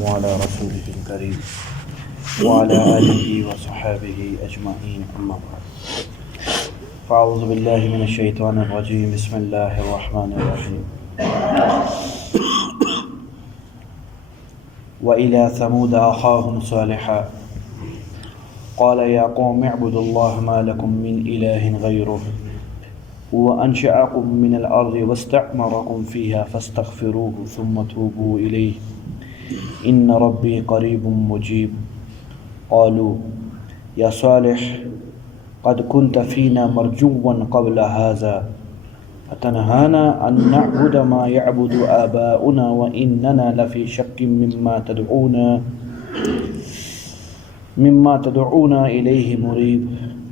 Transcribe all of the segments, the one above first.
وعلى رسوله الكريم وعلى آله وصحبه أجمعين أما بعد فأعوذ بالله من الشيطان الرجيم بسم الله الرحمن الرحيم وإلى ثمود أخاهم صالحا قال يا قوم اعبدوا الله ما لكم من إله غيره وأنشأكم من الأرض واستعمركم فيها فاستغفروه ثم توبوا إليه إن ربي قريب مجيب قالوا يا صالح قد كنت فينا مرجوا قبل هذا فتنهانا أن نعبد ما يعبد آباؤنا وإننا لفي شك مما تدعونا إليه مريب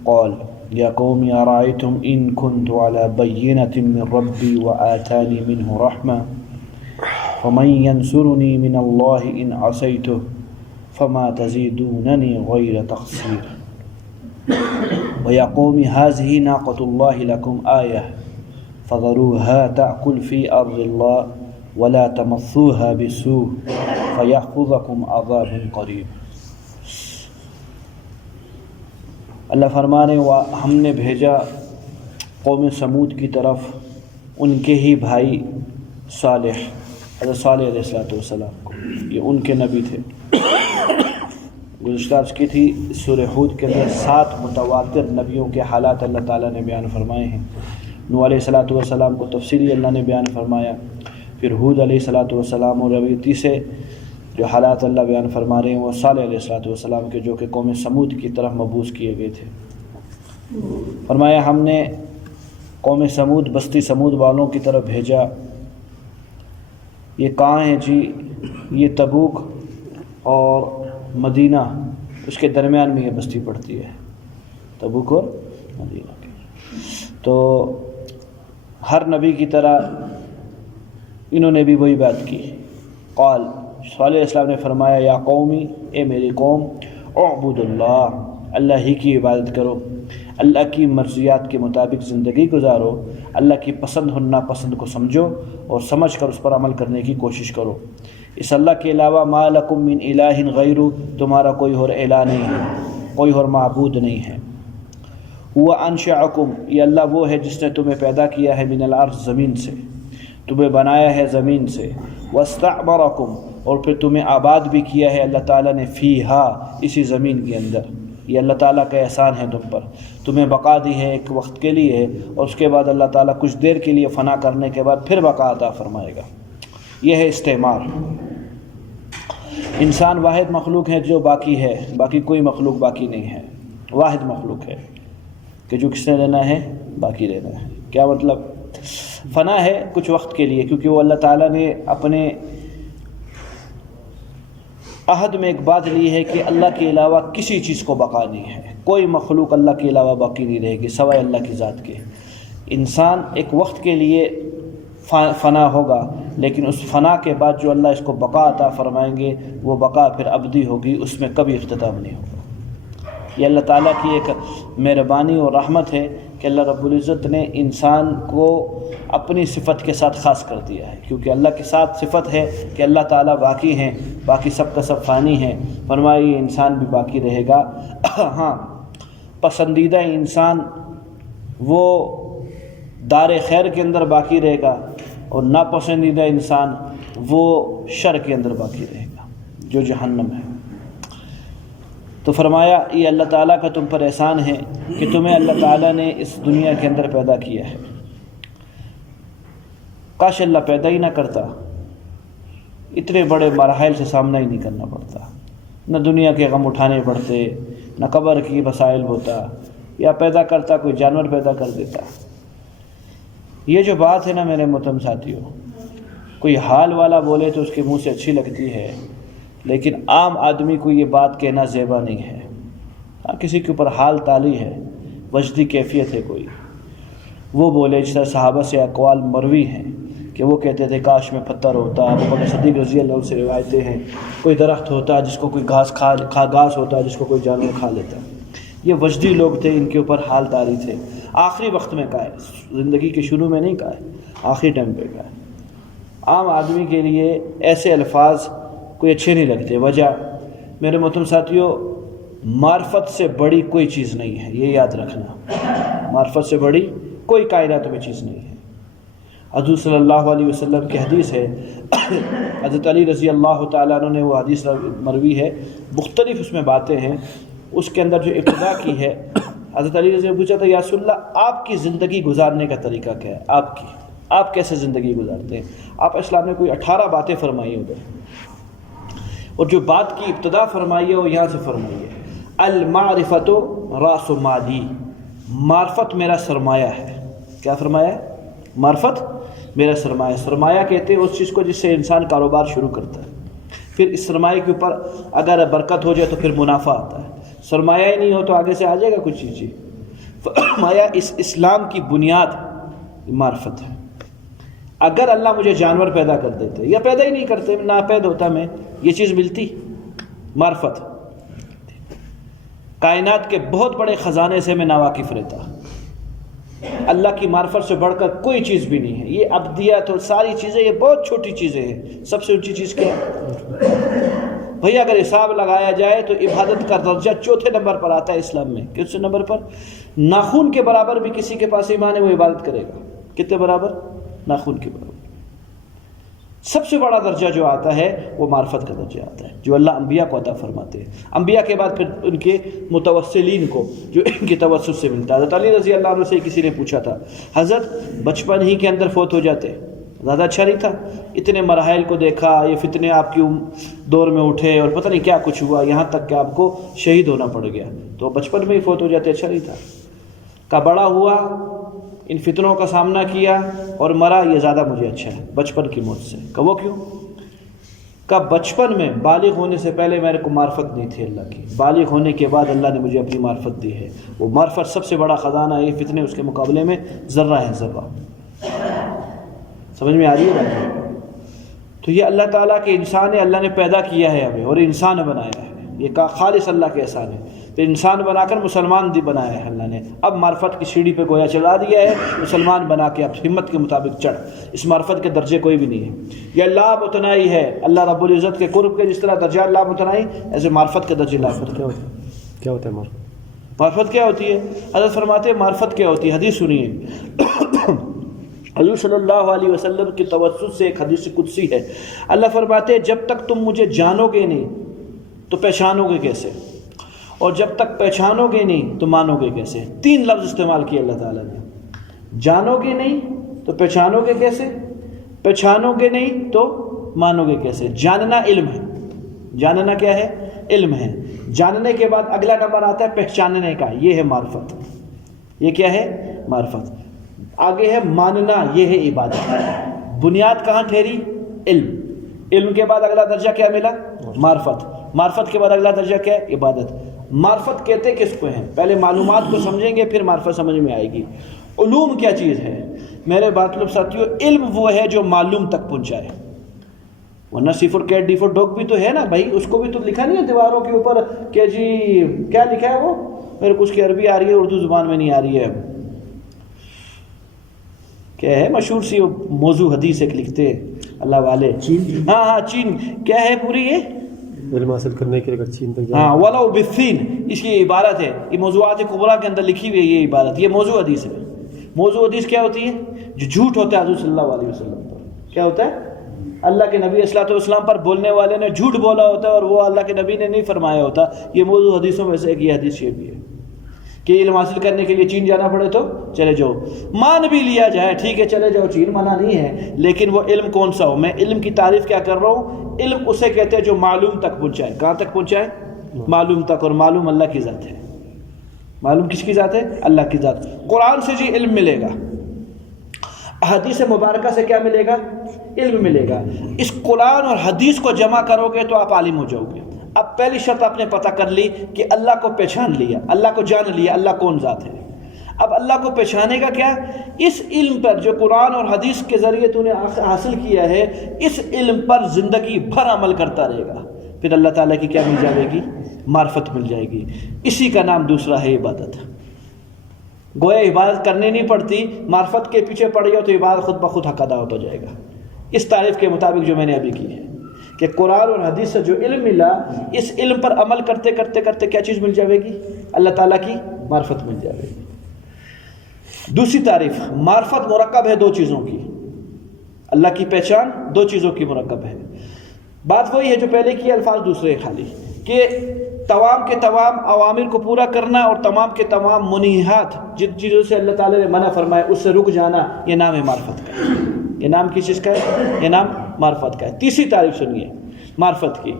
قال يا قوم أرأيتم إن كنت على بينة من ربي وآتاني منه رحمة فمن ينصرني من الله إن عصيته فما تزيدونني غير تقصير ويا قوم هذه ناقة الله لكم آية فذروها تأكل في أرض الله ولا تمسوها بسوء فيأخذكم عذاب قريب۔ اللہ فرما رہے ہم نے بھیجا قوم سمود کی طرف ان کے ہی بھائی صالح، حضرت صالح علیہ السلام کو، یہ ان کے نبی تھے۔ گزشتہ عرض کی تھی سورہ ہود کے اندر 7 متواتر نبیوں کے حالات اللہ تعالیٰ نے بیان فرمائے ہیں۔ نوح علیہ السلام کو تفصیلی اللہ نے بیان فرمایا، پھر ہود علیہ السلام اور ابھی تیسرے جو حالات اللہ بیان فرما رہے ہیں وہ صالح علیہ السلام کے، جو کہ قوم سمود کی طرف مبعوث کیے گئے تھے۔ فرمایا ہم نے قوم سمود، بستی سمود والوں کی طرف بھیجا۔ یہ کہاں ہے جی؟ یہ تبوک اور مدینہ، اس کے درمیان میں یہ بستی پڑتی ہے، تبوک اور مدینہ کی۔ تو ہر نبی کی طرح انہوں نے بھی وہی بات کی۔ قال، صالح علیہ السلام نے فرمایا یا قومی، اے میری قوم، اعبد اللہ، اللہ ہی کی عبادت کرو، اللہ کی مرضیات کے مطابق زندگی گزارو، اللہ کی پسند اور ناپسند کو سمجھو اور سمجھ کر اس پر عمل کرنے کی کوشش کرو۔ اس اللہ کے علاوہ ما لکم من الہ غیر، تمہارا کوئی اور الہ نہیں ہے، کوئی اور معبود نہیں ہے۔ ہوا انشأکم، یہ اللہ وہ ہے جس نے تمہیں پیدا کیا ہے من الارض، زمین سے، تمہیں بنایا ہے زمین سے، واستعمرکم، اور پھر تمہیں آباد بھی کیا ہے اللہ تعالیٰ نے، فیہا، اسی زمین کے اندر۔ یہ اللہ تعالیٰ کا احسان ہے تم پر، تمہیں بقا دی ہے ایک وقت کے لیے، اور اس کے بعد اللہ تعالیٰ کچھ دیر کے لیے فنا کرنے کے بعد پھر بقا عطا فرمائے گا۔ یہ ہے استعمار۔ انسان واحد مخلوق ہے جو باقی ہے، باقی کوئی مخلوق باقی نہیں ہے، واحد مخلوق ہے کہ جو کس نے رہنا ہے، باقی رہنا ہے۔ کیا مطلب؟ فنا ہے کچھ وقت کے لیے، کیونکہ وہ اللہ تعالیٰ نے اپنے عہد میں ایک بات لی ہے کہ اللہ کے علاوہ کسی چیز کو بقا نہیں ہے، کوئی مخلوق اللہ کے علاوہ باقی نہیں رہے گی سوائے اللہ کی ذات کے۔ انسان ایک وقت کے لیے فنا ہوگا، لیکن اس فنا کے بعد جو اللہ اس کو بقا عطا فرمائیں گے وہ بقا پھر ابدی ہوگی، اس میں کبھی اختتام نہیں ہوگا۔ یہ اللہ تعالیٰ کی ایک مہربانی اور رحمت ہے کہ اللہ رب العزت نے انسان کو اپنی صفت کے ساتھ خاص کر دیا ہے، کیونکہ اللہ کے ساتھ صفت ہے کہ اللہ تعالیٰ باقی ہیں، باقی سب کا سب فانی ہے۔ فرمایا یہ انسان بھی باقی رہے گا۔ ہاں، پسندیدہ انسان وہ دار خیر کے اندر باقی رہے گا، اور ناپسندیدہ انسان وہ شر کے اندر باقی رہے گا جو جہنم ہے۔ تو فرمایا یہ اللہ تعالیٰ کا تم پر احسان ہے کہ تمہیں اللہ تعالیٰ نے اس دنیا کے اندر پیدا کیا ہے۔ کاش اللہ پیدا ہی نہ کرتا، اتنے بڑے مراحل سے سامنا ہی نہیں کرنا پڑتا، نہ دنیا کے غم اٹھانے پڑتے، نہ قبر کی مسائل ہوتا، یا پیدا کرتا کوئی جانور پیدا کر دیتا۔ یہ جو بات ہے نا میرے محترم ساتھیوں، کوئی حال والا بولے تو اس کے منہ سے اچھی لگتی ہے، لیکن عام آدمی کو یہ بات کہنا زیبا نہیں ہے۔ کسی کے اوپر حال تالی ہے، وجدی کیفیت ہے کوئی، وہ بولے، جس طرح صحابہ سے اقوال مروی ہیں کہ وہ کہتے تھے کاش میں پتھر ہوتا۔ ابوبکر صدیق رضی اللہ عنہ سے روایتیں ہیں کوئی درخت ہوتا جس کو کوئی گھاس ہوتا جس کو کوئی جانور کھا لیتا۔ یہ وجدی لوگ تھے، ان کے اوپر حال تاری تھے۔ آخری وقت میں کہا ہے، زندگی کے شروع میں نہیں کہا ہے، آخری ٹائم پہ کہا ہے۔ عام آدمی کے لیے ایسے الفاظ کوئی اچھے نہیں لگتے. وجہ میرے محترم ساتھیوں، معرفت سے بڑی کوئی چیز نہیں ہے، یہ یاد رکھنا. معرفت سے بڑی کوئی کائنات میں چیز نہیں ہے. حضور صلی اللہ علیہ وسلم کی حدیث ہے، حضرت علی رضی اللہ تعالیٰ عنہ نے وہ حدیث مروی ہے، مختلف اس میں باتیں ہیں. اس کے اندر جو ابتدا کی ہے، حضرت علی رضی اللہ نے پوچھا تھا یا رسول اللہ آپ کی زندگی گزارنے کا طریقہ کیا ہے، آپ کیسے زندگی گزارتے ہیں؟ آپ اسلام نے کوئی 18 باتیں فرمائی ادھر، اور جو بات کی ابتدا فرمائی ہے وہ یہاں سے فرمائی ہے، المعرفت راس مالی، معرفت میرا سرمایہ ہے. کیا فرمایا ہے؟ معرفت میرا سرمایہ. سرمایہ کہتے ہیں اس چیز کو جس سے انسان کاروبار شروع کرتا ہے، پھر اس سرمایہ کے اوپر اگر برکت ہو جائے تو پھر منافع آتا ہے. سرمایہ ہی نہیں ہو تو آگے سے آ جائے گا کچھ چیز. فرمایا اس اسلام کی بنیاد معرفت ہے. اگر اللہ مجھے جانور پیدا کر دیتے یا پیدا ہی نہیں کرتے، ناپید ہوتا میں، یہ چیز ملتی معرفت. کائنات کے بہت بڑے خزانے سے میں ناواقف رہتا. اللہ کی معرفت سے بڑھ کر کوئی چیز بھی نہیں ہے. یہ ابدیت اور ساری چیزیں یہ بہت چھوٹی چیزیں ہیں. سب سے اونچی چیز کیا ہے بھئی؟ اگر حساب لگایا جائے تو عبادت کا درجہ 4تھے نمبر پر آتا ہے اسلام میں. کس نمبر پر؟ ناخون کے برابر بھی کسی کے پاس ایمان ہے وہ عبادت کرے گا. کتنے برابر؟ ناخون کے برابر. سب سے بڑا درجہ جو آتا ہے وہ معرفت کا درجہ آتا ہے، جو اللہ انبیاء کو عطا فرماتے ہیں. انبیاء کے بعد پھر ان کے متوسلین کو، جو ان کے توسل سے ملتا ہے. حضرت علی رضی اللہ عنہ سے کسی نے پوچھا تھا، حضرت بچپن ہی کے اندر فوت ہو جاتے، زیادہ اچھا نہیں تھا؟ اتنے مراحل کو دیکھا، یہ فتنے آپ کی دور میں اٹھے اور پتہ نہیں کیا کچھ ہوا، یہاں تک کہ آپ کو شہید ہونا پڑ گیا، تو بچپن میں ہی فوت ہو جاتے اچھا نہیں تھا؟ کا بڑا ہوا، ان فتنوں کا سامنا کیا اور مرا، یہ زیادہ مجھے اچھا ہے بچپن کی موت سے. کہ وہ کیوں؟ کہ بچپن میں بالغ ہونے سے پہلے میرے کو معرفت نہیں تھی اللہ کی، بالغ ہونے کے بعد اللہ نے مجھے اپنی معرفت دی ہے. وہ معرفت سب سے بڑا خزانہ ہے، یہ فتنے اس کے مقابلے میں ذرہ ہے، ذرہ. سمجھ میں آ رہی ہے بات؟ تو یہ اللہ تعالیٰ کے انسان ہے، اللہ نے پیدا کیا ہے ہمیں اور انسان بنایا ہے. یہ کا خالص اللہ کے احسان ہے. تو انسان بنا کر مسلمان بنایا ہے اللہ نے. اب معرفت کی سیڑھی پہ گویا چلا دیا ہے، مسلمان بنا کے اب ہمت کے مطابق چڑھ. اس معرفت کے درجے کوئی بھی نہیں ہے. یہ اللہ متنائی ہے، اللہ رب العزت کے قرب کے جس طرح درجہ اللہ متنائی، ایسے معرفت کے درجے اللہ متنائی. کیا ہوتا ہے معرفت کیا ہوتی ہے؟ حضرت فرماتے ہیں معرفت کیا ہوتی ہے، حدیث سنیے. حضور صلی اللہ علیہ وسلم کی توسط سے ایک حدیث قدسی ہے. اللہ فرماتے ہیں جب تک تم مجھے جانو گے نہیں تو پہچانو گے کیسے، اور جب تک پہچانو گے نہیں تو مانو گے کیسے. 3 لفظ استعمال کیے اللہ تعالیٰ نے. جانو گے نہیں تو پہچانو گے کیسے، پہچانو گے نہیں تو مانو گے کیسے. جاننا علم ہے. جاننا کیا ہے؟ علم ہے. جاننے کے بعد اگلا نمبر آتا ہے پہچاننے کا، یہ ہے معرفت. یہ کیا ہے؟ معرفت. آگے ہے ماننا، یہ ہے عبادت. بنیاد کہاں ٹھہری؟ علم. علم کے بعد اگلا درجہ کیا ملا؟ معرفت. معرفت کے بعد اگلا درجہ کیا ہے؟ عبادت. معرفت کہتے کس کو ہیں؟ پہلے معلومات کو سمجھیں گے پھر معرفت سمجھ میں آئے گی. علوم کیا چیز ہے میرے مطلب ساتھیوں؟ علم وہ ہے جو معلوم تک پہنچائے. ورنہ C4 کیٹ D4 ڈاگ بھی تو ہے نا بھائی، اس کو بھی تو لکھا نہیں ہے دیواروں کے اوپر کہ جی کیا لکھا ہے وہ؟ میرے کو اس کی عربی آ رہی ہے، اردو زبان میں نہیں آ رہی ہے. کیا ہے مشہور سی موضوع حدیث ایک لکھتے اللہ والے، چین. ہاں چین کیا ہے پوری یہ علم حاصل کرنے کے لیے اگر چین تک ہاں ولو بالصین، اس کی عبارت ہے. یہ موضوعات کبریٰ کے اندر لکھی ہوئی ہے یہ عبارت. یہ موضوع حدیث ہے. موضوع حدیث کیا ہوتی ہے؟ جو جھوٹ ہوتا ہے حضور صلی اللہ علیہ وسلم پر. کیا ہوتا ہے؟ اللہ کے نبی صلی اللہ علیہ وسلم پر بولنے والے نے جھوٹ بولا ہوتا ہے اور وہ اللہ کے نبی نے نہیں فرمایا ہوتا. یہ موضوع حدیثوں میں سے ایک یہ حدیث یہ بھی ہے کہ علم حاصل کرنے کے لیے چین جانا پڑے تو چلے جاؤ. مان بھی لیا جائے ٹھیک ہے چلے جاؤ، چین منع نہیں ہے، لیکن وہ علم کون سا ہو؟ میں علم کی تعریف کیا کر رہا ہوں؟ علم اسے کہتے ہیں جو معلوم تک پہنچائے. کہاں تک پہنچائے؟ معلوم تک. اور معلوم اللہ کی ذات ہے. معلوم کس کی ذات ہے؟ اللہ کی ذات. قرآن سے جی علم ملے گا، حدیث مبارکہ سے کیا ملے گا؟ علم ملے گا. اس قرآن اور حدیث کو جمع کرو گے تو آپ عالم ہو جاؤ گے. اب پہلی شرط آپ نے پتہ کر لی کہ اللہ کو پہچان لیا، اللہ کو جان لیا، اللہ کون ذات ہے. اب اللہ کو پہچانے کا کیا؟ اس علم پر جو قرآن اور حدیث کے ذریعے تو نے حاصل کیا ہے، اس علم پر زندگی بھر عمل کرتا رہے گا. پھر اللہ تعالیٰ کی کیا مل جائے گی؟ معرفت مل جائے گی. اسی کا نام دوسرا ہے عبادت. گویا عبادت کرنی نہیں پڑتی، معرفت کے پیچھے پڑ جاؤ تو عبادت خود بخود حق ادا ہوتا جائے گا. اس تعریف کے مطابق جو میں نے ابھی کی ہے کہ قرآن اور حدیث سے جو علم ملا، اس علم پر عمل کرتے کرتے کرتے کیا چیز مل جائے گی؟ اللہ تعالیٰ کی معرفت مل جائے گی۔ دوسری تعریف، معرفت مرکب ہے دو چیزوں کی، اللہ کی پہچان دو چیزوں کی مرکب ہے۔ بات وہی ہے جو پہلے کی، الفاظ دوسرے خالی، کہ تمام کے تمام اوامر کو پورا کرنا اور تمام کے تمام منہیات جن چیزوں سے اللہ تعالیٰ نے منع فرمایا اس سے رک جانا، یہ نام ہے معرفت کا۔ یہ نام کس چیز کا ہے؟ یہ نام معرفت کا ہے۔ تیسری تعریف سنیے معرفت کی،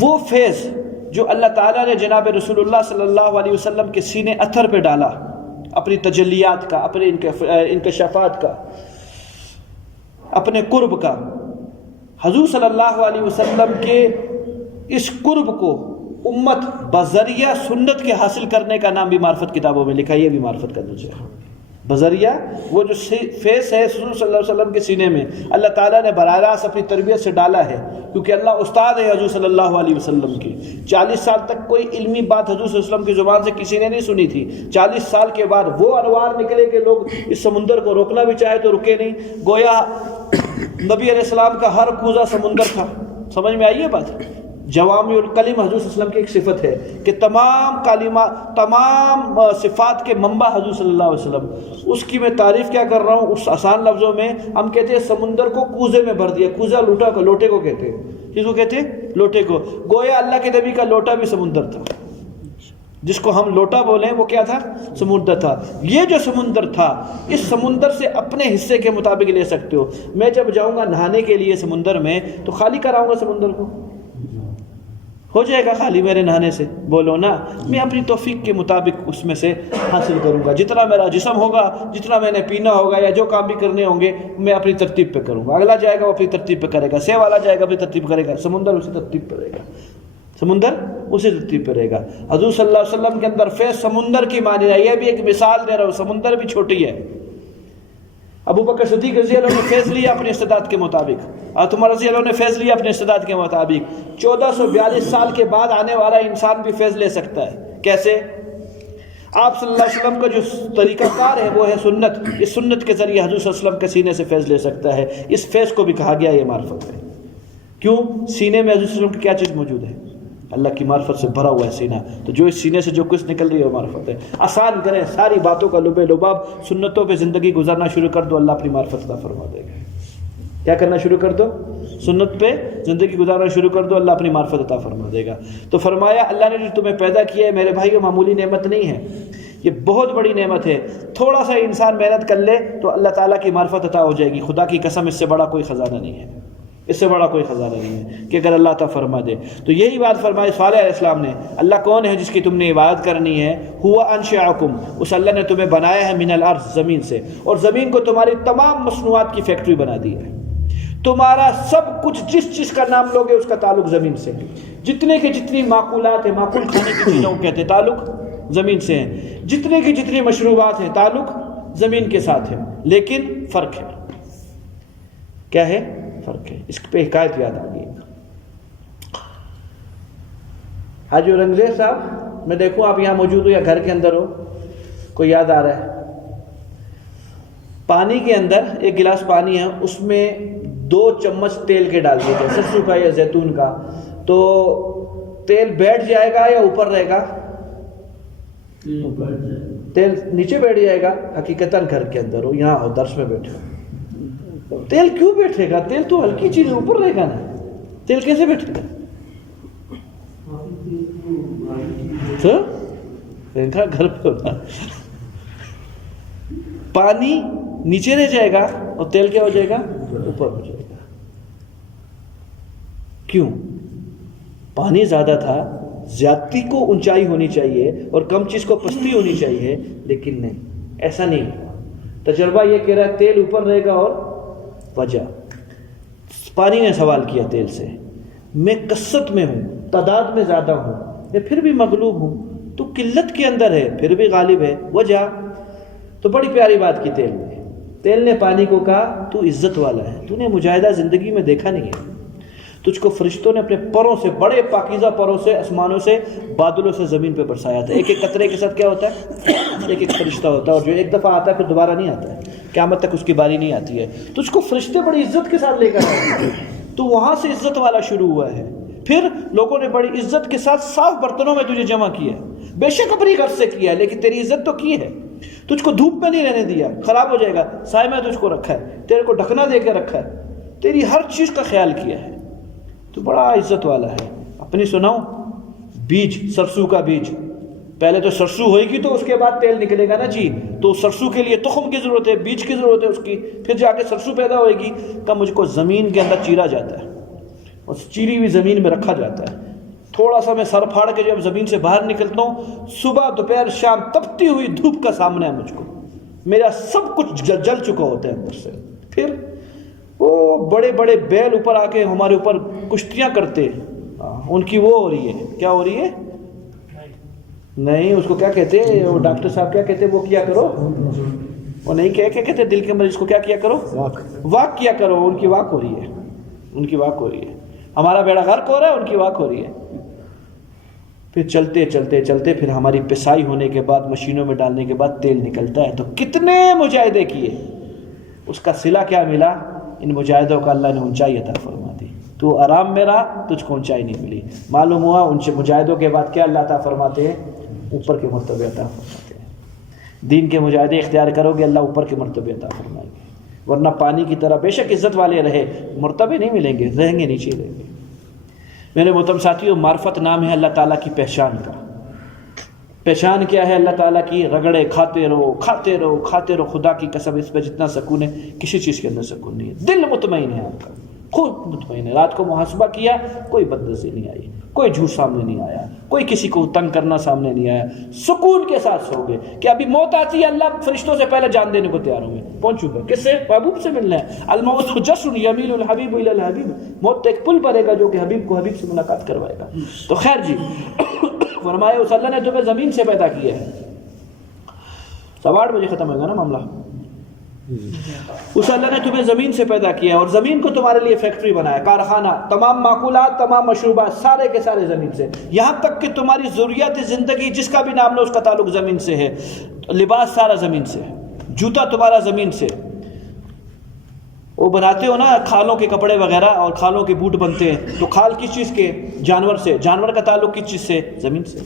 وہ فیض جو اللہ تعالیٰ نے جناب رسول اللہ صلی اللہ علیہ وسلم کے سینے اتھر پہ ڈالا، اپنی تجلیات کا، اپنے انکشافات کا، اپنے قرب کا، حضور صلی اللہ علیہ وسلم کے اس قرب کو امت بذریعہ سنت کے حاصل کرنے کا نام بھی معرفت کتابوں میں لکھا ہے۔ یہ بھی معرفت کا درجہ ہے۔ بذریعہ وہ جو فیض ہے حضور صلی اللہ علیہ وسلم کے سینے میں اللہ تعالیٰ نے براہ راست اپنی تربیت سے ڈالا ہے، کیونکہ اللہ استاد ہے حضور صلی اللہ علیہ وسلم کی۔ 40 سال تک کوئی علمی بات حضور صلی اللہ علیہ وسلم کی زبان سے کسی نے نہیں سنی تھی۔ 40 سال کے بعد وہ انوار نکلے کہ لوگ اس سمندر کو روکنا بھی چاہے تو رکے نہیں، گویا نبی علیہ السلام کا ہر کوزہ سمندر تھا۔ سمجھ میں آئی ہے بات؟ جوامع الکلم حضور صلی اللہ علیہ وسلم کی ایک صفت ہے کہ تمام کلمات، تمام صفات کے منبع حضور صلی اللہ علیہ وسلم۔ اس کی میں تعریف کیا کر رہا ہوں اس آسان لفظوں میں، ہم کہتے ہیں سمندر کو کوزے میں بھر دیا۔ کوزہ لوٹے کو کہتے ہیں، کس کو کہتے ہیں؟ لوٹے کو۔ گویا اللہ کے نبی کا لوٹا بھی سمندر تھا، جس کو ہم لوٹا بولیں وہ کیا تھا؟ سمندر تھا۔ یہ جو سمندر تھا، اس سمندر سے اپنے حصے کے مطابق لے سکتے ہو۔ میں جب جاؤں گا نہانے کے لیے سمندر میں تو خالی کراؤں گا سمندر کو؟ ہو جائے گا خالی میرے نہانے سے؟ بولو نا۔ میں اپنی توفیق کے مطابق اس میں سے حاصل کروں گا، جتنا میرا جسم ہوگا، جتنا میں نے پینا ہوگا یا جو کام بھی کرنے ہوں گے میں اپنی ترتیب پہ کروں گا۔ اگلا جائے گا وہ اپنی ترتیب پہ کرے گا، سیب والا جائے گا اپنی ترتیب کرے گا، سمندر اسی ترتیب پہ رہے گا، سمندر اسی ترتیب پہ رہے گا۔ حضور صلی اللہ علیہ وسلم کے اندر فیض سمندر کی مانی ہے۔ یہ بھی ایک مثال دے رہا ہوں، سمندر بھی چھوٹی ہے۔ ابو بکر صدیق رضی اللہ عنہ نے فیض لیا اپنے استطاعت کے مطابق، اور عمر رضی اللہ عنہ نے فیض لیا اپنے استطاعت کے مطابق۔ 1442 سال کے بعد آنے والا انسان بھی فیض لے سکتا ہے۔ کیسے؟ آپ صلی اللہ علیہ وسلم کا جو طریقہ کار ہے وہ ہے سنت۔ اس سنت کے ذریعے حضور صلی اللہ علیہ وسلم کے سینے سے فیض لے سکتا ہے۔ اس فیض کو بھی کہا گیا یہ معرفت ہے۔ کیوں؟ سینے میں حضور صلی اللہ علیہ وسلم کی کیا چیز موجود ہے؟ اللہ کی معرفت سے بھرا ہوا ہے سینہ، تو جو اس سینے سے جو کچھ نکل رہی ہے وہ معرفت ہے۔ آسان کریں ساری باتوں کا لب لباب، سنتوں پہ زندگی گزارنا شروع کر دو، اللہ اپنی معرفت عطا فرما دے گا۔ کیا کرنا شروع کر دو؟ سنت پہ زندگی گزارنا شروع کر دو، اللہ اپنی معرفت عطا فرما دے گا۔ تو فرمایا اللہ نے جو تمہیں پیدا کیا ہے میرے بھائی، معمولی نعمت نہیں ہے، یہ بہت بڑی نعمت ہے۔ تھوڑا سا انسان محنت کر لے تو اللہ تعالیٰ کی معرفت عطا ہو جائے گی۔ خدا کی قسم اس سے بڑا کوئی خزانہ نہیں ہے، اس سے بڑا کوئی خزانہ نہیں ہے کہ اگر اللہ تعالیٰ فرما دے تو یہی بات فرمائی صالح علیہ السلام نے۔ اللہ کون ہے جس کی تم نے عبادت کرنی ہے؟ ہوا انشأکم، اس اللہ نے تمہیں بنایا ہے من الارض، زمین سے، اور زمین کو تمہاری تمام مصنوعات کی فیکٹری بنا دی ہے۔ تمہارا سب کچھ جس چیز کا نام لوگے اس کا تعلق زمین سے، جتنے کی جتنی معقولات ہیں، معقول کھانے کی چیزوں کو کہتے ہیں، تعلق زمین سے ہیں، جتنے کی جتنی مشروبات ہیں تعلق زمین کے ساتھ ہے۔ لیکن فرق ہے، کیا ہے؟ فرق ہے۔ اس پہ حکایت یاد آ گئی۔ حاجی اورنگزیب صاحب، میں دیکھوں آپ یہاں موجود ہو یا گھر کے اندر ہو، کوئی یاد آ رہا ہے؟ پانی کے اندر ایک گلاس پانی ہے، اس میں 2 چمچ تیل کے ڈال دیے تھے، سرسوں کا یا زیتون کا، تو تیل بیٹھ جائے گا یا اوپر رہے گا؟ تیل نیچے بیٹھ جائے گا۔ حقیقتاً گھر کے اندر ہو، یہاں ہو، درس میں بیٹھے ہو، تیل کیوں بیٹھے گا؟ تیل تو ہلکی چیز ہے، اوپر رہے گا نا، تیل کیسے بیٹھے گا؟ گھر پہ ہوتا پانی نیچے رہ جائے گا اور تیل کیا ہو جائے گا؟ اوپر ہو جائے گا۔ کیوں؟ پانی زیادہ تھا، زیادتی کو اونچائی ہونی چاہیے اور کم چیز کو پستی ہونی چاہیے، لیکن نہیں، ایسا نہیں۔ تجربہ یہ کہہ رہا ہے تیل اوپر رہے گا، اور وجہ پانی نے سوال کیا تیل سے، میں کثرت میں ہوں، تعداد میں زیادہ ہوں، میں پھر بھی مغلوب ہوں، تو قلت کے اندر ہے پھر بھی غالب ہے، وجہ؟ تو بڑی پیاری بات کی تیل نے۔ تیل نے پانی کو کہا تو عزت والا ہے، تو نے مجاہدہ زندگی میں دیکھا نہیں ہے، تجھ کو فرشتوں نے اپنے پروں سے، بڑے پاکیزہ پروں سے، آسمانوں سے، بادلوں سے زمین پہ برسایا تھا۔ ایک ایک قطرے کے ساتھ کیا ہوتا ہے؟ ایک ایک فرشتہ ہوتا ہے، اور جو ایک دفعہ آتا ہے پھر دوبارہ نہیں آتا ہے، قیامت تک اس کی باری نہیں آتی ہے۔ تجھ کو فرشتے بڑی عزت کے ساتھ لے کر آئے، تو وہاں سے عزت والا شروع ہوا ہے۔ پھر لوگوں نے بڑی عزت کے ساتھ صاف برتنوں میں تجھے جمع کیا ہے، بے شک اپنی غرض سے کیا ہے، لیکن تیری عزت تو کی ہے۔ تجھ کو دھوپ میں نہیں رہنے دیا، خراب ہو جائے گا، سائے میں تجھ کو رکھا ہے، تیرے کو ڈھکنا دے کے رکھا ہے، تیری ہر چیز کا خیال کیا ہے، تو بڑا عزت والا ہے۔ اپنی سناؤ، بیج، سرسوں کا بیج، پہلے تو سرسوں ہوئے گی تو اس کے بعد تیل نکلے گا نا جی، تو سرسوں کے لیے تخم کی ضرورت ہے، بیج کی ضرورت ہے اس کی، پھر جا کے سرسوں پیدا ہوئے گی۔ کہ مجھ کو زمین کے اندر چیرا جاتا ہے، اس چیری ہوئی زمین میں رکھا جاتا ہے، تھوڑا سا میں سر پھاڑ کے جب زمین سے باہر نکلتا ہوں، صبح دوپہر شام تپتی ہوئی دھوپ کا سامنا ہے مجھ کو، میرا سب کچھ جل چکا ہوتا ہے اندر سے۔ پھر وہ بڑے بڑے بیل اوپر آ کے ہمارے اوپر کشتیاں کرتے، ان کی وہ ہو رہی ہے، کیا ہو رہی ہے؟ نہیں، اس کو کیا کہتے ہیں وہ ڈاکٹر صاحب، کیا کہتے ہیں وہ کیا کرو، وہ نہیں کیا کہتے دل کے مریض کو کیا کیا کرو؟ واک کیا کرو، ان کی واک ہو رہی ہے، ان کی واک ہو رہی ہے۔ ہمارا بیڑا غرق ہو رہا ہے، ان کی واک ہو رہی ہے۔ پھر چلتے چلتے چلتے پھر ہماری پسائی ہونے کے بعد، مشینوں میں ڈالنے کے بعد تیل نکلتا ہے، تو کتنے مجاہدے کیے، اس کا صلہ کیا ملا؟ ان مجاہدوں کا اللہ نے اونچائی عطا فرما دی۔ تو آرام میں رہا، تجھ کو اونچائی نہیں ملی۔ معلوم ہوا ان مجاہدوں کے بعد کیا اللہ عطا فرماتے ہیں؟ اوپر کے مرتبے عطا فرماتے ہیں۔ دین کے مجاہدے اختیار کرو گے، اللہ اوپر کے مرتبے عطا فرمائیں گے، ورنہ پانی کی طرح بے شک عزت والے رہے، مرتبے نہیں ملیں گے، رہیں گے نیچے رہیں گے۔ میرے محترم ساتھیوں، معرفت نام ہے اللہ تعالیٰ کی پہچان کا۔ پہچان کیا ہے اللہ تعالیٰ کی؟ رگڑے کھاتے رہو، کھاتے رہو، کھاتے رہو، خدا کی قسم اس پہ جتنا سکون ہے کسی چیز کے اندر سکون نہیں ہے۔ دل مطمئن ہے آپ کا، خود مطمئن ہے۔ رات کو محاسبہ کیا، کوئی بدنظری نہیں آئی، کوئی جھوٹ سامنے نہیں آیا، کوئی کسی کو تنگ کرنا سامنے نہیں آیا، سکون کے ساتھ سو گئے کہ ابھی موت آتی ہے، اللہ فرشتوں سے پہلے جان دینے کو تیار ہوں گے، پہنچوں گا۔ کس سے؟ محبوب سے ملنا ہے۔ الموت جسر یمیل الحبیب الی الحبیب، موت تو ایک پل پڑے گا جو کہ حبیب کو حبیب سے ملاقات کروائے گا۔ تو خیر جی، فرمایا اس اللہ نے تمہیں زمین سے پیدا کیا ہے۔ 8:15 بجے ختم ہوگا نا معاملہ۔ اس اللہ نے تمہیں زمین سے پیدا کیا ہے، اور زمین کو تمہارے لیے فیکٹری بنایا، کارخانہ، تمام معقولات، تمام مشروبات سارے کے سارے زمین سے، یہاں تک کہ تمہاری ضروریات زندگی جس کا بھی نام لو اس کا تعلق زمین سے ہے، لباس سارا زمین سے، جوتا تمہارا زمین سے، وہ بناتے ہو نا کھالوں کے کپڑے وغیرہ، اور کھالوں کے بوٹ بنتے ہیں، تو کھال کس چیز کے؟ جانور سے، جانور کا تعلق کس چیز سے؟ زمین سے۔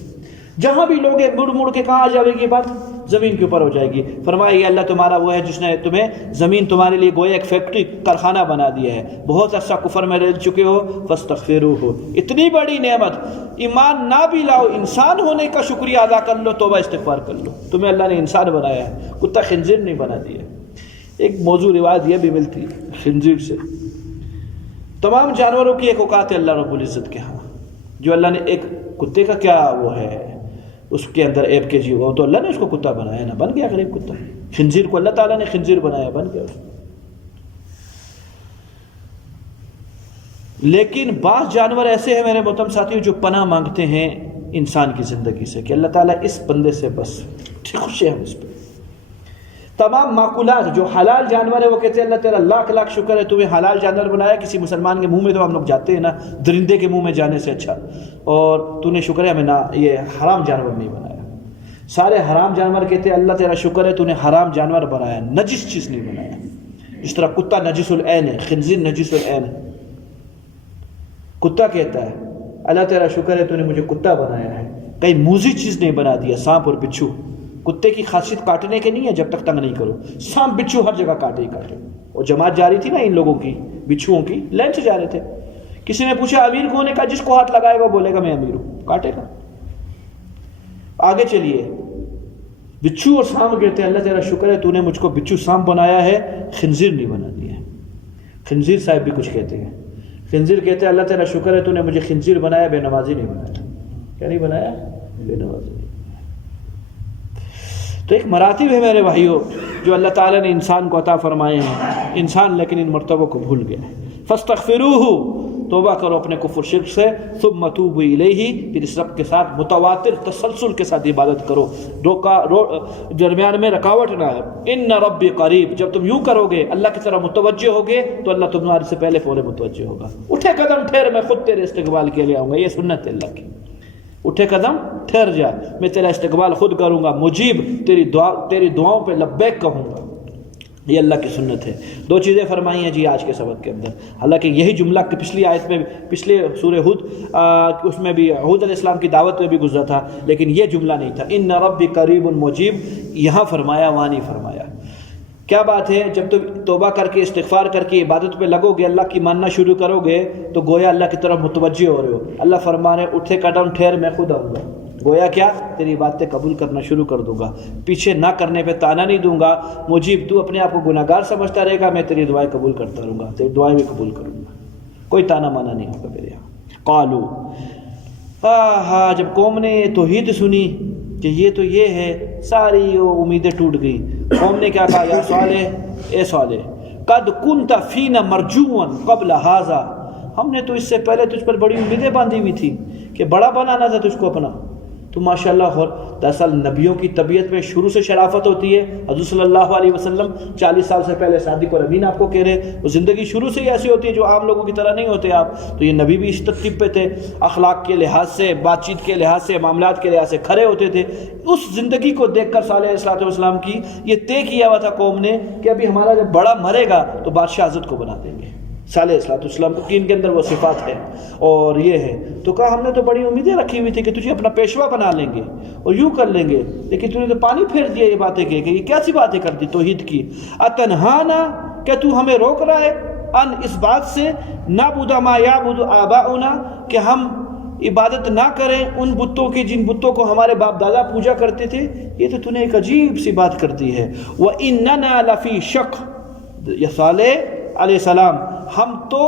جہاں بھی لوگ مڑ مڑ کے کہاں آ جائے گی بات؟ زمین کے اوپر ہو جائے گی۔ فرمایا یہ اللہ تمہارا وہ ہے جس نے تمہیں زمین تمہارے لیے گویا ایک فیکٹری، کارخانہ بنا دیا ہے۔ بہت عرصہ کفر میں رہ چکے ہو، فاستغفروہ، اتنی بڑی نعمت، ایمان نہ بھی لاؤ، انسان ہونے کا شکریہ ادا کر لو، توبہ استغفار کر لو، تمہیں اللہ نے انسان بنایا ہے، کتا خنزیر نہیں بنا دیا۔ ایک موضوع روایت یہ بھی ملتی ہے خنزیر سے۔ تمام جانوروں کی ایک اوقات ہے اللہ رب العزت کے ہاں، جو اللہ نے ایک کتے کا کیا وہ ہے اس کے اندر ایپ کے جی، وہ تو اللہ نے اس کو کتا بنایا نا، بن گیا غریب کتا۔ خنزیر کو اللہ تعالیٰ نے خنزیر بنایا، بن گیا۔ لیکن بعض جانور ایسے ہیں میرے محترم ساتھیوں جو پناہ مانگتے ہیں انسان کی زندگی سے کہ اللہ تعالیٰ اس بندے سے بس خوش ہے ہم اس پہ۔ تمام معقولات جو حلال جانور ہے وہ کہتے ہیں اللہ تیرا لاکھ لاکھ شکر ہے تمہیں حلال جانور بنایا، کسی مسلمان کے منہ میں تو ہم لوگ جاتے ہیں نا درندے کے منہ میں جانے سے اچھا، اور تو نے شکر ہے ہمیں نہ یہ حرام جانور نہیں بنایا۔ سارے حرام جانور کہتے ہیں اللہ تیرا شکر ہے تو نے حرام جانور بنایا، نجس چیز نہیں بنایا۔ جس طرح کتا نجس العین ہے، خنزیر نجس العین ہے، کتا کہتا ہے اللہ تیرا شکر ہے تو نے مجھے کتا بنایا ہے، کہیں موذی چیز نہیں بنا دیا، سانپ اور بچھو۔ کتے کی خاصیت کاٹنے کے نہیں ہے جب تک تنگ نہیں کرو، سانپ بچھو ہر جگہ کاٹے ہی کاٹے۔ اور جماعت جا رہی تھی نا ان لوگوں کی، بچھوؤں کی، لائن سے جا رہے تھے، کسی نے پوچھا امیر کون ہے؟ کہا جس کو ہاتھ لگائے گا بولے گا میں امیر ہوں، کاٹے گا۔ آگے چلیے، بچھو اور سانپ کہتے ہیں اللہ تیرا شکر ہے تو نے مجھ کو بچھو سانپ بنایا ہے، خنزیر نہیں بنا دیا۔ خنزیر صاحب بھی کچھ کہتے ہیں، خنزیر کہتے ہیں اللہ تیرا شکر ہے تو نے مجھے خنزیر بنایا، بے نمازی نہیں بنایا۔ کیا نہیں بنایا؟ بے نمازی نہیں۔ تو ایک مراتب ہے میرے بھائیوں جو اللہ تعالیٰ نے انسان کو عطا فرمائے ہیں، انسان لیکن ان مرتبوں کو بھول گیا۔ فاستغفروہ، توبہ کرو اپنے کفر شرک سے، ثم توبوا الیہ، پھر اس رب کے ساتھ متواتر تسلسل کے ساتھ عبادت کرو، درمیان میں رکاوٹ نہ ہے۔ ان ربی قریب، جب تم یوں کرو گے اللہ کی طرف متوجہ ہوگے تو اللہ تمہارے سے پہلے فورے متوجہ ہوگا۔ اٹھے قدم ٹھہر، میں خود تیرے استقبال کے لیے آؤں گا، یہ سنت ہے اللہ کی۔ اٹھے قدم ٹھہر جا، میں تیرا استقبال خود کروں گا، مجیب تیری دعاؤں پہ لبیک کہوں گا، یہ اللہ کی سنت ہے۔ دو چیزیں فرمائی ہیں جی آج کے سبق کے اندر، حالانکہ یہی جملہ پچھلی آیت میں، پچھلے سورہ ہود اس میں بھی ہود علیہ السلام کی دعوت میں بھی گزرا تھا، لیکن یہ جملہ نہیں تھا، ان ربی قریب مجیب، یہاں فرمایا وہاں نہیں فرمایا۔ کیا بات ہے، جب تم توبہ کر کے استغفار کر کے عبادت پہ لگو گے، اللہ کی ماننا شروع کرو گے تو گویا اللہ کی طرف متوجہ ہو رہے ہو۔ اللہ فرما رہے اٹھے قدم ٹھہر، میں خود آؤں گا، گویا کیا تیری باتیں قبول کرنا شروع کر دوں گا، پیچھے نہ کرنے پہ تانا نہیں دوں گا۔ مجیب، تو اپنے آپ کو گناہ گار سمجھتا رہے گا، میں تیری دعائیں قبول کرتا رہوں گا، تیری دعائیں بھی قبول کروں گا، کوئی تانا مانا نہیں ہوگا میرے یہاں۔ قالو، جب قوم نے توحید سنی کہ یہ تو یہ ہے، ساری امیدیں ٹوٹ گئی۔ قوم نے کیا کہا، یا صالح، اے صالح، قد کنت فینا مرجوا قبل ھذا، ہم نے تو اس سے پہلے تجھ پر بڑی امیدیں باندھی ہوئی تھی کہ بڑا بنانا تھا تجھ کو اپنا۔ تو ماشاءاللہ، اور دراصل نبیوں کی طبیعت میں شروع سے شرافت ہوتی ہے۔ حضور صلی اللہ علیہ وسلم 40 سال سے پہلے صادق اور امین آپ کو کہہ رہے، وہ زندگی شروع سے ہی ایسی ہوتی ہے جو عام لوگوں کی طرح نہیں ہوتے آپ، تو یہ نبی بھی اس ترتیب پہ تھے، اخلاق کے لحاظ سے، بات چیت کے لحاظ سے، معاملات کے لحاظ سے کھڑے ہوتے تھے۔ اس زندگی کو دیکھ کر صالح علیہ السلام کی یہ طے کیا ہوا تھا قوم نے کہ ابھی ہمارا جب بڑا مرے گا تو بادشاہ حضرت کو بنا دیں گے۔ صالح علیہ السلام کو، ان کے اندر وہ صفات ہے اور یہ ہے، تو کہا ہم نے تو بڑی امیدیں رکھی ہوئی تھی کہ تجھے اپنا پیشوا بنا لیں گے اور یوں کر لیں گے، لیکن تو نے تو پانی پھیر دیا یہ باتیں کہہ کے۔ یہ کیسی باتیں کرتی توحید کی؟ اتنہانا، کہ تو ہمیں روک رہا ہے، ان اس بات سے، نعبد ما یعبد آباؤنا، کہ ہم عبادت نہ کریں ان بتوں کی جن بتوں کو ہمارے باپ دادا پوجا کرتے تھے۔ یہ تو نے ایک عجیب سی بات کر دی ہے۔ وَإِنَّنَا لَفِي شَكٍّ، یا صالح علیہ السلام، ہم تو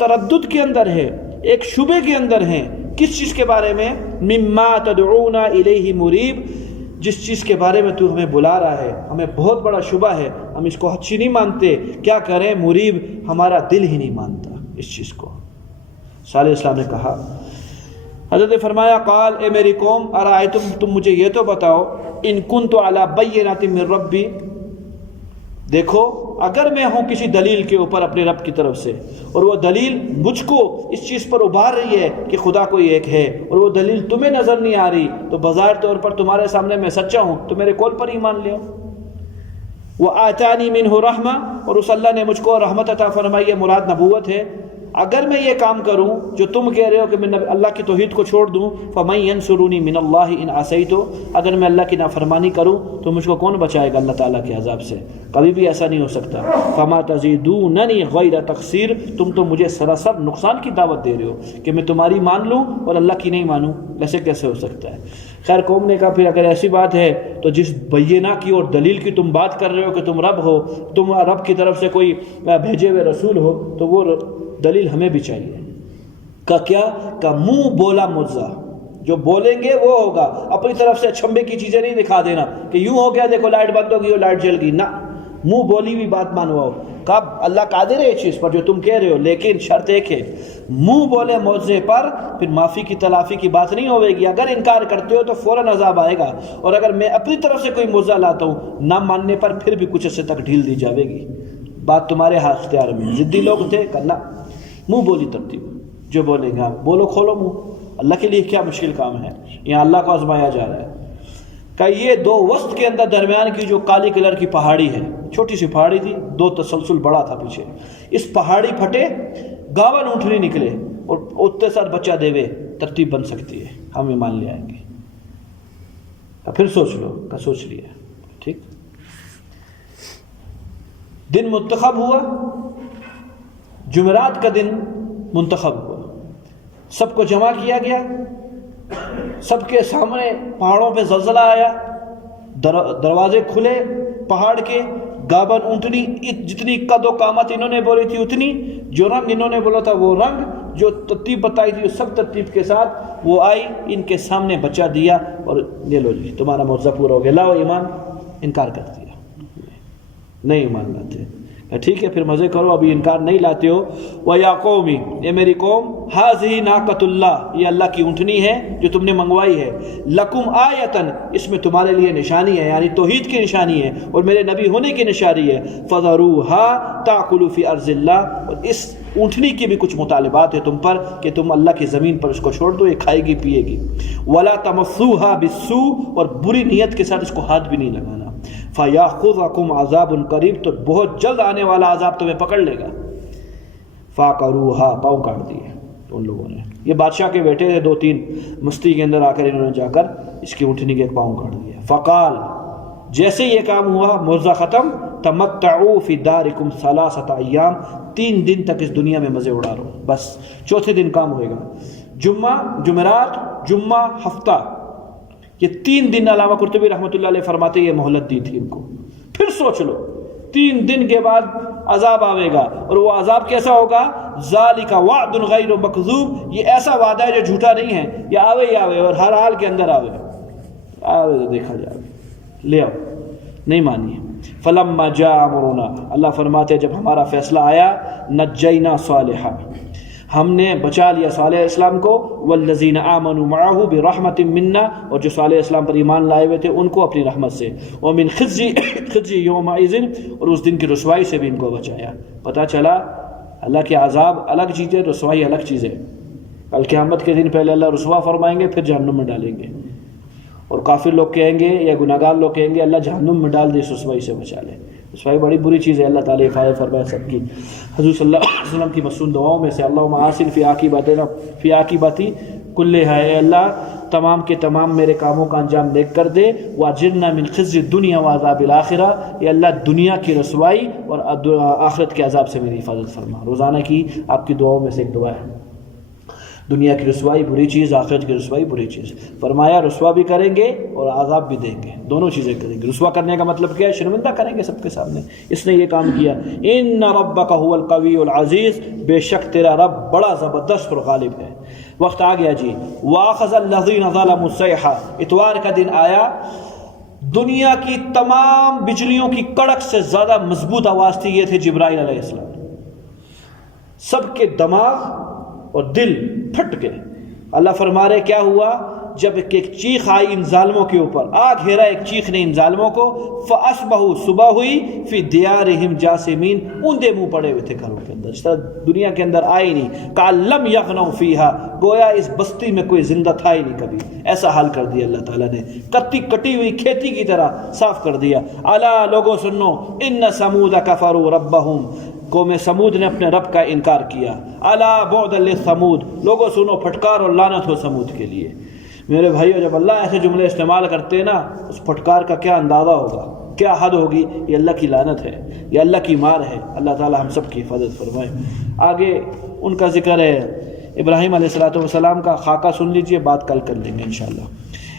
تردد کے اندر ہے، ایک شبے کے اندر ہیں۔ کس چیز کے بارے میں؟ مما تدعونا الیہ مریب، جس چیز کے بارے میں تو ہمیں بلا رہا ہے، ہمیں بہت بڑا شبہ ہے، ہم اس کو اچھی نہیں مانتے، کیا کریں؟ مریب، ہمارا دل ہی نہیں مانتا اس چیز کو۔ صالح علیہ السلام نے کہا، حضرت نے فرمایا، قال، اے میری قوم، ارائیتم، تم مجھے یہ تو بتاؤ، ان کنت علی بینۃ من ربی، دیکھو اگر میں ہوں کسی دلیل کے اوپر اپنے رب کی طرف سے، اور وہ دلیل مجھ کو اس چیز پر ابھار رہی ہے کہ خدا کوئی ایک ہے، اور وہ دلیل تمہیں نظر نہیں آ رہی، تو بظاہر طور پر تمہارے سامنے میں سچا ہوں، تو میرے قول پر ایمان لے آؤ۔ وَآتَانِي مِنْهُ رَحْمَةً، اور اس اللہ نے مجھ کو رحمت عطا فرمائی ہے، مراد نبوت ہے۔ اگر میں یہ کام کروں جو تم کہہ رہے ہو کہ میں اللہ کی توحید کو چھوڑ دوں، فَمَن يَنْصُرُنِي مِنَ اللَّهِ إِنْ عَصَيْتُ، اگر میں اللہ کی نافرمانی کروں تو مجھ کو کون بچائے گا اللہ تعالیٰ کے عذاب سے؟ کبھی بھی ایسا نہیں ہو سکتا۔ فَمَا تَزِيدُونَنِي غَيْرَ تَقْصِيرٍ، تم تو مجھے سراسر نقصان کی دعوت دے رہے ہو کہ میں تمہاری مان لوں اور اللہ کی نہیں مانوں، ایسے کیسے ہو سکتا ہے؟ خیر، قوم نے کہا پھر اگر ایسی بات ہے تو جس بینہ کی اور دلیل کی تم بات کر رہے ہو کہ تم رب ہو، تم رب کی طرف سے کوئی بھیجے ہوئے رسول ہو، تو وہ دلیل ہمیں بھی چاہیے۔ کا کیا؟ کا منہ بولا مرزا، جو بولیں گے وہ ہوگا، اپنی طرف سے اچھمبے کی چیزیں نہیں دکھا دینا کہ یوں ہو گیا، دیکھو لائٹ بند ہو گئی اور لائٹ جل گئی، نہ، منہ بولی ہوئی بات مانواؤ۔ کب؟ اللہ قادر ہے اس چیز پر جو تم کہہ رہے ہو، لیکن شرط ایک ہے، منہ بولے موضوع پر پھر معافی کی تلافی کی بات نہیں ہوئے گی۔ اگر انکار کرتے ہو تو فوراً عذاب آئے گا، اور اگر میں اپنی طرف سے کوئی موضوع لاتا ہوں نہ ماننے پر پھر بھی کچھ عرصے تک ڈھیل دی جاوے گی، بات تمہارے ہاتھ اختیار میں۔ ضدی لوگ تھے، کرنا منہ بولی ترتیب، جو بولیں گے آپ بولو، کھولو منہ، اللہ کے لیے کیا مشکل کام ہے؟ یہاں اللہ کو آزمایا جا رہا ہے کہ یہ دو وسط کے اندر درمیان کی جو کالی کلر کی پہاڑی ہے، چھوٹی سی پہاڑی تھی، دو تسلسل بڑا تھا پیچھے، اس پہاڑی پھٹے، گاون اونٹنی نکلے اور اتنے ساتھ بچہ دیوے، ترتیب بن سکتی ہے، ہم ایمان لے آئیں گے۔ پھر سوچ لو، کا سوچ لیا، ٹھیک۔ دن منتخب ہوا، جمعرات کا دن منتخب ہوا، سب کو جمع کیا گیا، سب کے سامنے پہاڑوں پہ زلزلہ آیا، دروازے کھلے پہاڑ کے، گابن اونٹنی جتنی قد و قامت انہوں نے بولی تھی اتنی، جو رنگ انہوں نے بولا تھا وہ رنگ، جو ترتیب بتائی تھی سب ترتیب کے ساتھ وہ آئی، ان کے سامنے بچہ دیا، اور یہ لو جی تمہارا معجزہ پورا ہو گیا، لاؤ ایمان۔ انکار کر دیا، نہیں ایمان لاتے۔ ٹھیک ہے پھر مزے کرو، ابھی انکار نہیں لاتے ہو۔ وَيَا قَوْمِ، اے میری قوم، هَذِهِ نَاقَةُ اللَّهِ، یہ اللہ کی اونٹنی ہے جو تم نے منگوائی ہے، لَكُمْ آیَةً، اس میں تمہارے لیے نشانی ہے، یعنی توحید کی نشانی ہے اور میرے نبی ہونے کی نشانی ہے۔ فَذَرُوهَا تَأْكُلُ فِي أَرْضِ اللَّهِ، اور اس اونٹنی کی بھی کچھ مطالبات ہے تم پر کہ تم اللہ کی زمین پر اس کو چھوڑ دو، یہ کھائے گی پیے گی۔ وَلَا تَمَسُّوهَا بِالسُّوءِ، اور بری نیت کے ساتھ اس کو ہاتھ بھی نہیں لگانا۔ فَيَأْخُذَكُمْ عَذَابٌ قَرِيبٌ، تو بہت جلد آنے والا عذاب تمہیں پکڑ لے گا۔ فَعَقَرُوهَا، پاؤں کاٹ دیے ان لوگوں نے۔ یہ بادشاہ کے بیٹے تھے، 2-3 مستی کے اندر آ کر انہوں نے جا کر اس کی اونٹنی کے پاؤں کاٹ دیا۔ فقال، جیسے یہ کام ہوا معجزہ ختم، تمتعوا فی دارکم 3 ایام، 3 دن تک اس دنیا میں مزے اڑا رہو، بس چوتھے دن کام ہوئے گا۔ جمعہ، جمعرات، جمعہ، ہفتہ، یہ 3 دن علامہ قرطبی رحمۃ اللہ علیہ فرماتے یہ مہلت دی تھی ان کو۔ پھر سوچ لو 3 دن کے بعد عذاب آئے گا، اور وہ عذاب کیسا ہوگا؟ ذالک وعد غیر مکذوب، یہ ایسا وعدہ ہے جو جھوٹا نہیں ہے، یہ آوے ہی آوے، اور ہر حال کے اندر آوے تو دیکھا جائے، لے آؤ، نہیں مانی۔ فلما جاء امرنا، اللہ فرماتے ہیں جب ہمارا فیصلہ آیا، نجینا صالحا، ہم نے بچا لیا صالح علیہ السلام کو، والذین آمنوا معه برحمت منا، اور جو صالح علیہ السلام پر ایمان لائے ہوئے تھے ان کو اپنی رحمت سے، ومن خزي یومئذ، اور اس دن کی رسوائی سے بھی ان کو بچایا۔ پتہ چلا اللہ کے عذاب الگ چیز ہے، رسوائی الگ چیز ہے۔ کل قیامت کے دن پہلے اللہ رسوا فرمائیں گے، پھر جہنم میں ڈالیں گے، اور کافر لوگ کہیں گے یا گناہگار لوگ کہیں گے اللہ جہنم میں ڈال دے، اس رسوائی سے بچا لے۔ رسوائی بڑی بری چیز ہے، اللہ تعالیٰ حفاظت فرمائے سب کی۔ حضور صلی اللہ علیہ وسلم کی مصنون دعاؤں میں سے اللہم آسن فی عاقبتی کلھا، اے اللہ تمام کے تمام میرے کاموں کا انجام نیک کر دے، واجرنا من خزي الدنیا وعذاب الاخرہ، اے اللہ دنیا کی رسوائی اور آخرت کے عذاب سے میری حفاظت فرما۔ روزانہ کی آپ کی دعاؤں میں سے ایک دعا ہے، دنیا کی رسوائی بری چیز، آخرت کی رسوائی بری چیز۔ فرمایا رسوا بھی کریں گے اور عذاب بھی دیں گے، دونوں چیزیں کریں گے۔ رسوا کرنے کا مطلب کیا ہے؟ شرمندہ کریں گے سب کے سامنے، اس نے یہ کام کیا۔ ان ربک هو القوی العزیز، بے شک تیرا رب بڑا زبردست اور غالب ہے۔ وقت آ گیا جی۔ واخذ الذین ظلموا الصیحہ، اتوار کا دن آیا، دنیا کی تمام بجلیوں کی کڑک سے زیادہ مضبوط آواز تھی، یہ تھے جبرائیل علیہ السلام۔ سب کے دماغ اور دل پھٹ گئے۔ اللہ فرما رہے کیا ہوا؟ جب ایک چیخ آئی ان ظالموں کے اوپر، آگ گھیرا ایک چیخ نے ان ظالموں کو، فاصبحوا، صبح ہوئی، فی دیارہم جاسمین، اوندے منہ پڑے ہوئے تھے گھروں کے اندر، اس طرح دنیا کے اندر آئے نہیں، کأن لم یغنوا فیہا، گویا اس بستی میں کوئی زندہ تھا ہی نہیں کبھی، ایسا حال کر دیا اللہ تعالیٰ نے، کٹی ہوئی کھیتی کی طرح صاف کر دیا۔ الا لوگوں سنو، ان سمود کفروا ربہم، قوم سمود نے اپنے رب کا انکار کیا۔ الا بعدا للثمود، لوگوں سنو پھٹکار اور لعنت ہو سمود کے لیے۔ میرے بھائیو جب اللہ ایسے جملے استعمال کرتے ہیں نا، اس پھٹکار کا کیا اندازہ ہوگا، کیا حد ہوگی؟ یہ اللہ کی لعنت ہے، یہ اللہ کی مار ہے۔ اللہ تعالی ہم سب کی حفاظت فرمائے۔ آگے ان کا ذکر ہے ابراہیم علیہ السلام کا، خاکہ سن لیجئے، بات کل کر لیں گے انشاءاللہ۔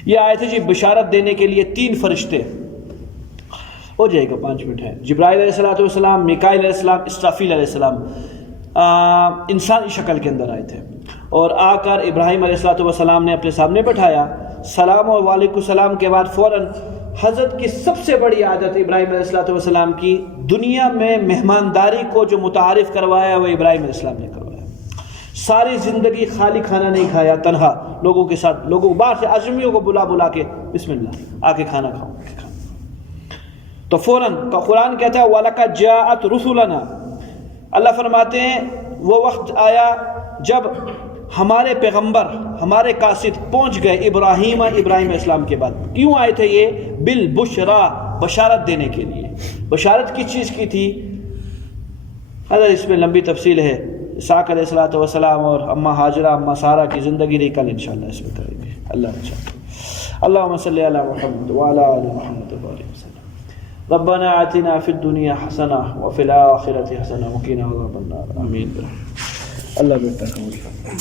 یہ آئے تھے جی بشارت دینے کے لیے 3 فرشتے، ہو جائے گا 5 منٹ ہے، جبرائیل علیہ السلام، میکائیل علیہ السلام، اسرافیل علیہ السلام، انسانی شکل کے اندر آئے تھے، اور آ کر ابراہیم علیہ السلام نے اپنے سامنے بٹھایا۔ سلام و وعلیکم السلام کے بعد فوراً حضرت کی سب سے بڑی عادت ابراہیم علیہ السلام کی، دنیا میں مہمانداری کو جو متعارف کروایا وہ ابراہیم علیہ السلام نے کروایا۔ ساری زندگی خالی کھانا نہیں کھایا، تنہا لوگوں کے ساتھ، لوگوں باہر سے اجمیوں کو بلا کے بسم اللہ آ کے کھانا کھاؤ۔ تو فوراً قرآن کہتا ہے وَلَقَدْ جَاءَتْ رُسُلَنَا، اللہ فرماتے ہیں وہ وقت آیا جب ہمارے پیغمبر، ہمارے قاصد پہنچ گئے ابراہیم علیہ السلام کے بعد۔ کیوں آئے تھے یہ؟ بالبشرا، بشارت دینے کے لیے۔ بشارت کس چیز کی تھی؟ حضرت اس میں لمبی تفصیل ہے، اسحاق علیہ السلام اور اماں ہاجرہ، اماں سارہ کی زندگی نہیں، کل انشاءاللہ اس میں کریں گے اللہ نے چاہا۔ اللہم صلی علی محمد وعلی آل محمد وبارک وسلم۔ ربنا آتنا فی الدنیا حسنہ وفی الآخرۃ حسنہ وقنا عذاب النار، آمین۔ اللہ بہتر قبول کرے۔